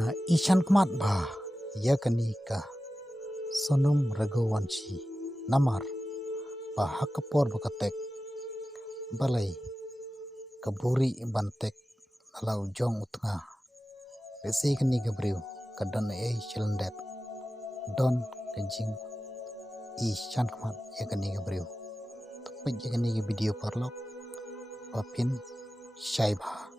na ishan kmat bha yakani ka sonum raghawanshi namar ba hakapor bakatek balai kaburi bantek alau jong utnga resi kani gabriu kadon chelendet don kajing ishan kmat yakani gabriu topik yakani video parlok papin syai bha